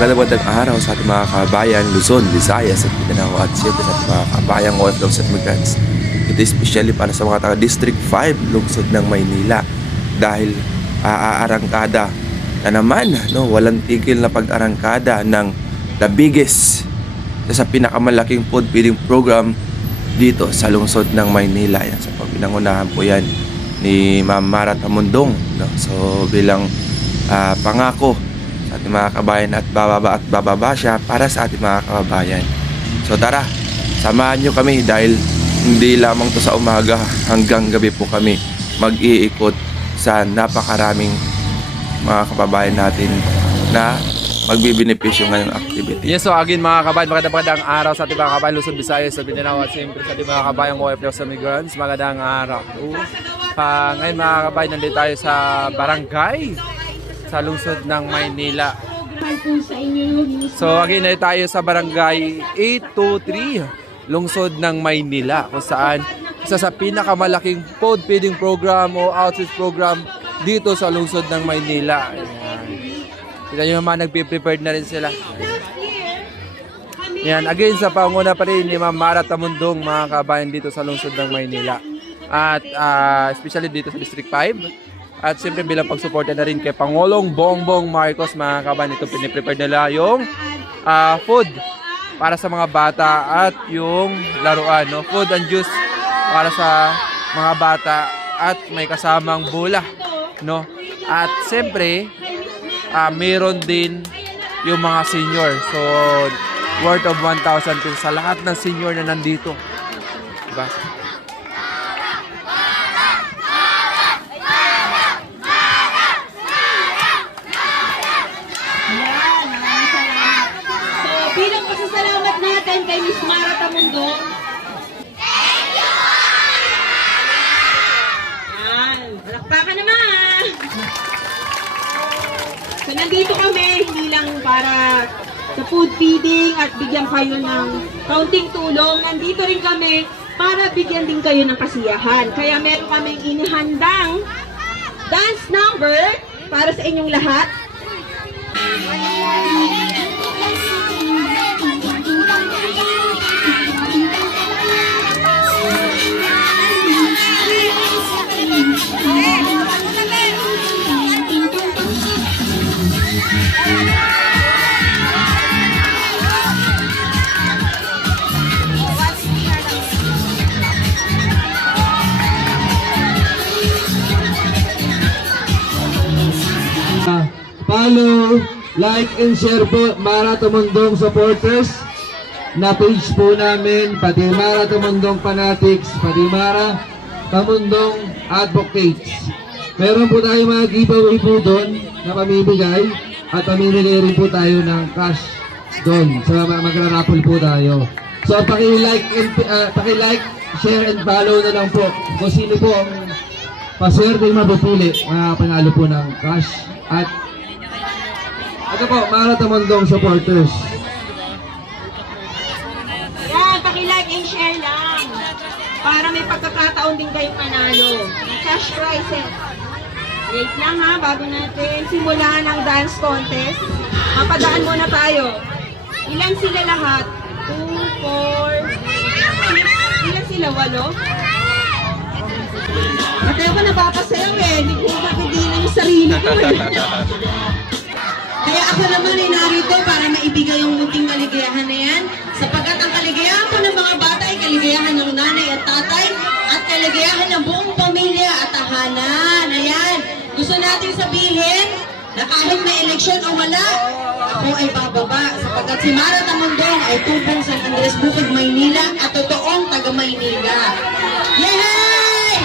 Magandang araw sa ating mga kabayan Luzon, Visayas at Mindanao at siyempre sa ating mga kabayang OFWs at migrants. Ito especially para sa mga taga District 5, lungsod ng Maynila. Dahil aarangkada na naman, no, walang tigil na pag-arangkada ng the biggest sa pinakamalaking food feeding program dito sa lungsod ng Maynila. Yan, sa pagpinangunahan po yan ni Ma'am Mara Tamundong, no? So bilang pangako sa ating mga kabayan at bababa siya para sa ating mga kababayan. So tara, samahan nyo kami dahil hindi lamang to sa umaga, hanggang gabi po kami mag-iikot sa napakaraming mga kababayan natin na magbibenepisyo ngayong activity. Yes, so again mga kabayan, magandang araw sa ating mga kabayan Luzon, Visayas at Mindanao at siyempre sa ating mga kabayang OFWs sa migrants. Magandang araw. Ngayon mga kabayan, nandito tayo sa barangay sa lungsod ng Maynila. So again, nandito tayo sa barangay 823, lungsod ng Maynila, kung saan isa sa pinakamalaking food feeding program o outreach program dito sa lungsod ng Maynila. Ayan. Kita nyo naman, nagpe-prepared na rin sila. Yan, again sa panguna pa rin ni Ma'am Mara Tamundong, mga kabayan dito sa lungsod ng Maynila. At especially dito sa District 5. At siyempre bilang pagsuporta na rin kay Pangulong Bongbong Marcos, mga kabayan, ito piniprepare nila yung food para sa mga bata at yung laruan, no? Food and juice para sa mga bata at may kasamang bola, no? At siyempre meron din yung mga senior. So worth of 1,000 pesos sa lahat ng senior na nandito. Diba? Bilang pasasalamat natin kay Miss Mara Tamundong. Palakpakan naman! So nandito kami, hindi lang para sa food feeding at bigyan kayo ng kaunting tulong. Nandito rin kami para bigyan din kayo ng kasiyahan. Kaya meron kaming inihandang dance number para sa inyong lahat. Follow, like, and share po Mara Tamundong supporters na page po namin, pati Mara Tamundong fanatics, pati Mara Tamundong advocates. Meron po tayo mga giveaway po doon na pamimigay at pamimigay rin po tayo ng cash doon. So magra-raffle po tayo. So paki-like, share, and follow na lang po kung sino po ang paswerte mapupili, panalo po ng cash. At ito po, Mara Tamundong supporters. Yan, paki-like and share lang. Para may pagkakataon din kayong panalo. Cash prizes. Wait lang ha, bago natin simulan ang dance contest. Mapadaan muna tayo. Ilan sila lahat? 2, 4, 6. Ilan sila? 8? At ako napapasayaw eh. Hindi ko mapigilan yung sarili ko eh. Kaya ako naman ay narito para maibigay yung munting kaligayahan na yan. Sapagkat ang kaligayahan po ng mga bata ay kaligayahan ng nanay at tatay at kaligayahan ng buong pamilya at tahanan. Ayan. Gusto natin sabihin na kahit may eleksyon o wala, ako ay bababa. Sapagkat si Mara Tamundong ay tubong San Andres Bukid, Maynila at totoong taga Maynila. Yay!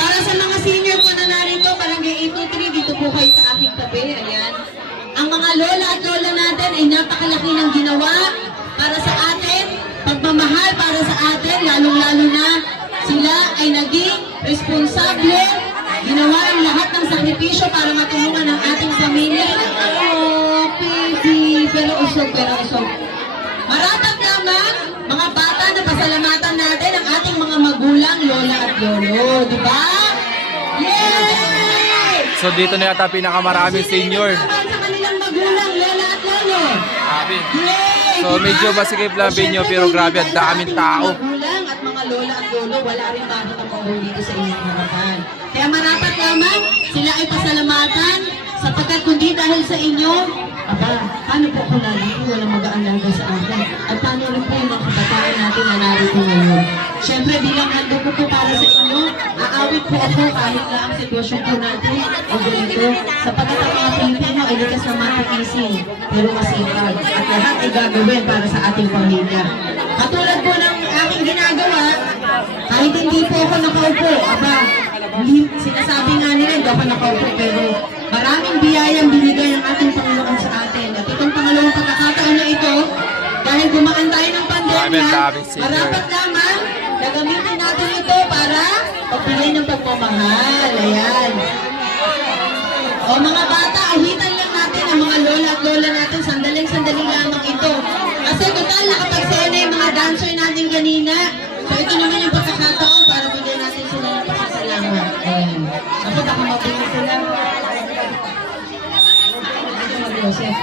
Para sa mga senior po na narito, barangay 823, dito po kayo sa aking tabi. Ayan. Ang mga lola at lola natin ay napakalaki ng ginawa para sa atin, pagmamahal para sa atin, lalong-lalo na sila ay naging responsable, ginawa ang lahat ng sakripisyo para matulungan ang ating pamilya. Oh, baby, pero usog. Maratag lamang, mga bata, na pasalamatan natin ang ating mga magulang, lola at lolo, di ba? Yay! So dito na yata pinakamaraming senior. Sa kanilang magulang, lola at lolo. Grabe. Yay! So medyo masikip lang Binyo pero grabe ang daming tao. Magulang at mga lola at lolo, wala rin bakit ang panggulo dito sa inyong harapan. Kaya marapat lamang sila ay pasalamatan sapagkat kundi dahil sa inyo, paano po ako lalaki, walang mag-aalaga sa akin? At paano rin po yung mga kabataan natin na narito ngayon? Siyempre bilang hando ko po para sa inyo, aawit po ako kahit na ang sitwasyon po natin o ganito, sapagkat ang mga Pilipino ay likas na matikisin, pero masipag, at lahat ay gagawin para sa ating pamilya. Katulad po ng aking ginagawa, kahit hindi po ako nakaupo, sinasabi nga nila hindi ako nakaupo, pero maraming biyayang binigay ng ating Panginoon sa atin. At itong pangalawang pagkakataon na ito, dahil gumaan tayo ng pandemya, marapat lamang gagamitin natin ito para pagbigay ng pagmamahal. Ayan. O mga bata, awitan lang natin ang mga lola at lola natin. Sandaling-sandali lamang ito. Kasi total, nakapagsena yung mga dancer natin kanina. So ito naman yung pagkakataon para bigyan natin sila ng pasasalamat. Ayan. Dapat ako mabigyan sila. Joseph.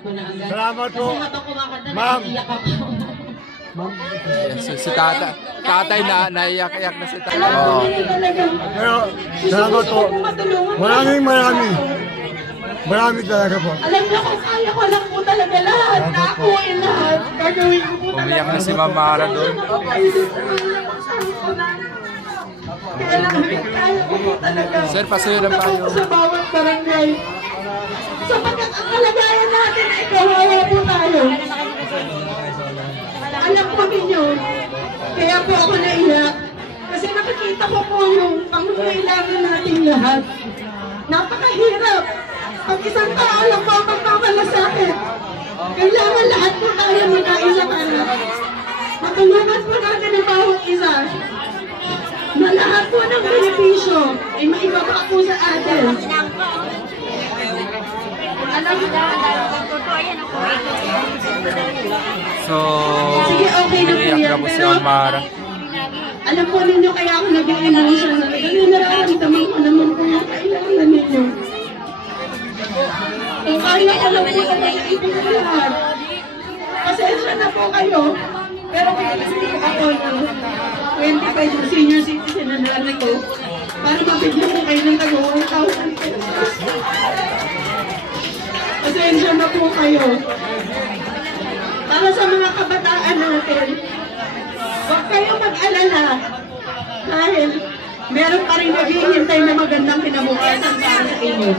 Salamat po. Ma'am. Si tatay na naiyak-iyak na si tatay. Oo. Pero salamat po. Marami talaga po. Alam niyo kung kaya ko lang po talaga lahat. Ako ay lahat. Gagawin ko po talaga. Umiyak na si Ma'am Mara doon. Kaya lang kaya ko po talaga. Sir, pasuyo ng payo. Sa bawat barangay. Sapagkat ang kalagayan natin ay kawawa po tayo. Alam po ninyo, Kaya po ako naiyak. Kasi nakikita ko po yung pangangailangan natin lahat. Napakahirap. Pag isang tao lang po ang magmamalasakit, kailangan lahat po tayo magkaisa para matulungan po natin ang bawat isa. Na lahat po ng benepisyo ay maibaba po sa atin. Alam mo na, So, sige, okay na po umiiyak yan. na po si Pero, Mara. alam po ninyo kaya ako naging emotional. Kasi nararamdaman ko naman po yung kailangan ninyo. Kung kaya ko lang po ako maisipin ko lahat. Pasensya na po kayo. Pero pinili ko ako ng 25 yung senior citizen na nanay ko para mabigyan ko kayo ng taga 1,000 pesos. Pasensya na po kayo. Para sa mga kabataan natin, huwag kayong mag-alala dahil meron pa rin naghihintay na magandang kinabukasan para sa inyo.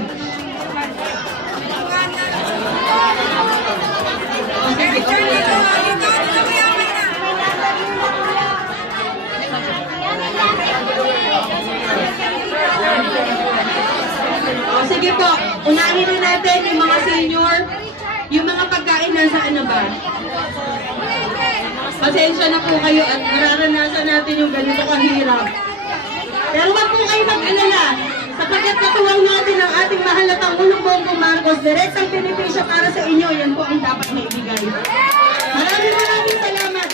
O sige po, unahin na natin yung mga senior, yung mga pagkain nasaan na ba? Pasensya na po kayo at mararanasan natin yung ganito kahirap. Pero wag po kayo mag-alala, sapagkat katuwang natin ang ating mahal na Pangulong Bongbong Marcos, direktang benepisyo para sa inyo, yan po ang dapat maibigay. Maraming salamat.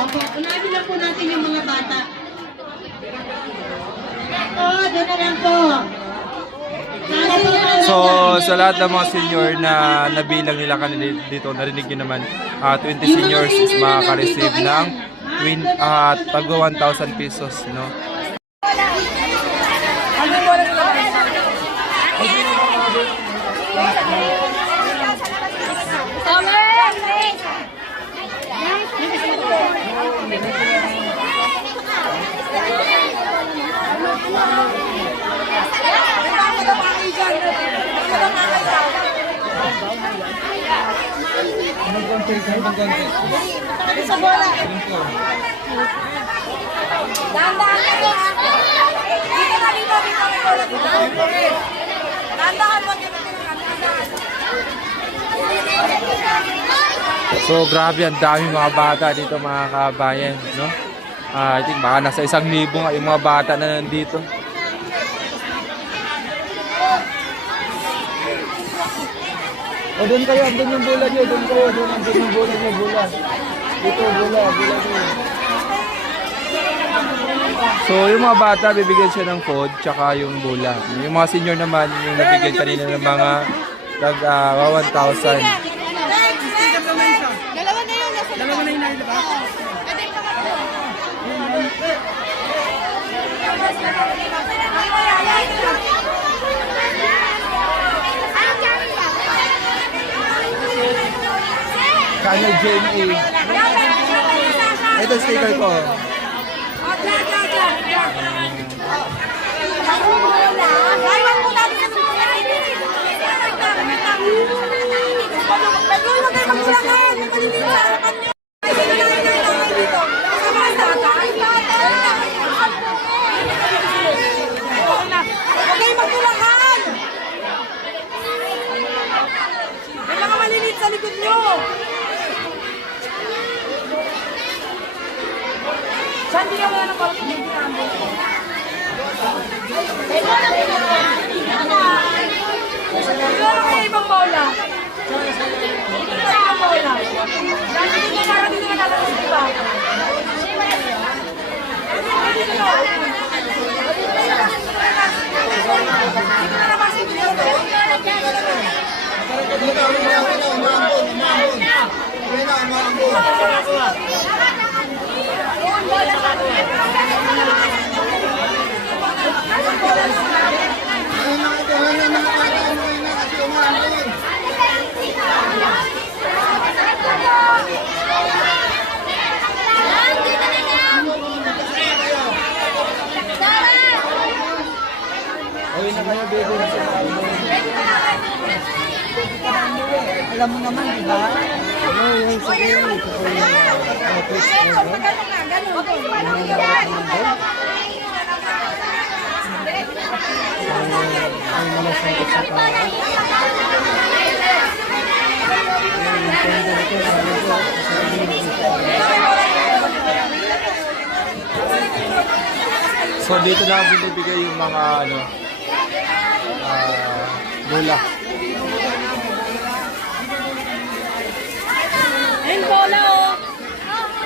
Opo, unahin na po natin yung mga bata. Doon na lang po. So, sa lahat ng mga senior na nabilang nila kanila dito, narinig nyo naman, 20 seniors is makaka-receive ng tagwa 1,000 pesos, no? So grabe, ang daming mga bata dito mga kabayan, no? I think baka nasa 1,000 nga yung mga bata na nandito. O doon kayo, doon yung bola nyo, doon kayo, doon yung bola nyo, bola. Dito, bola nyo. So yung mga bata, bibigyan siya ng food, tsaka yung bola. Yung mga senior naman, yung nabigyan kanina ng mga 1,000. Dalawa na yun, diba? Kanya JMA. Ito sticker ko. Sa likod nyo! Saan di naman ang parang hindi namin? Siguro kayo ibang bola. Hindi na ibang bola. Dahil dito parang dito na natin sa iba. Dito na naman si Alam mo naman, di ba? So dito na binibigay yung mga bola. Ayun, bola, oh.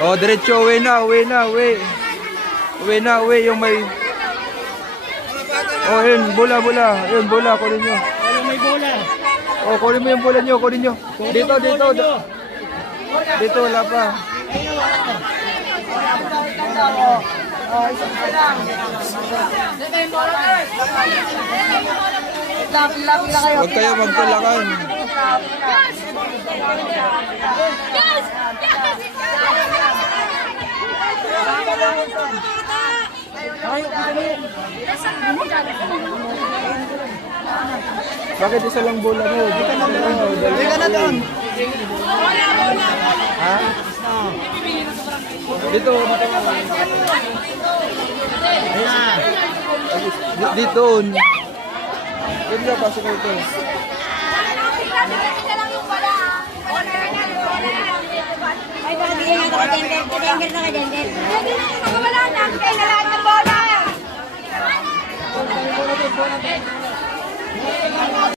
Oh, diretso, uwi na, uwi na, uwi. Uwi na, uwi yung may... Oh, yun, bola, bola. Yun, bola, kunin nyo. May bola. Oh, kunin mo yung bola nyo, kunin nyo. Dito, dito. Dito, wala pa. Huwag kayo magkulakan. Bakit isa lang bola mo? Di ka na doon. Ha? Dito, dito. Dito na, pasok ito. Ay, baka di na nakadender. Kadender na kadender. Wala na. Kaya na lahat ng bola.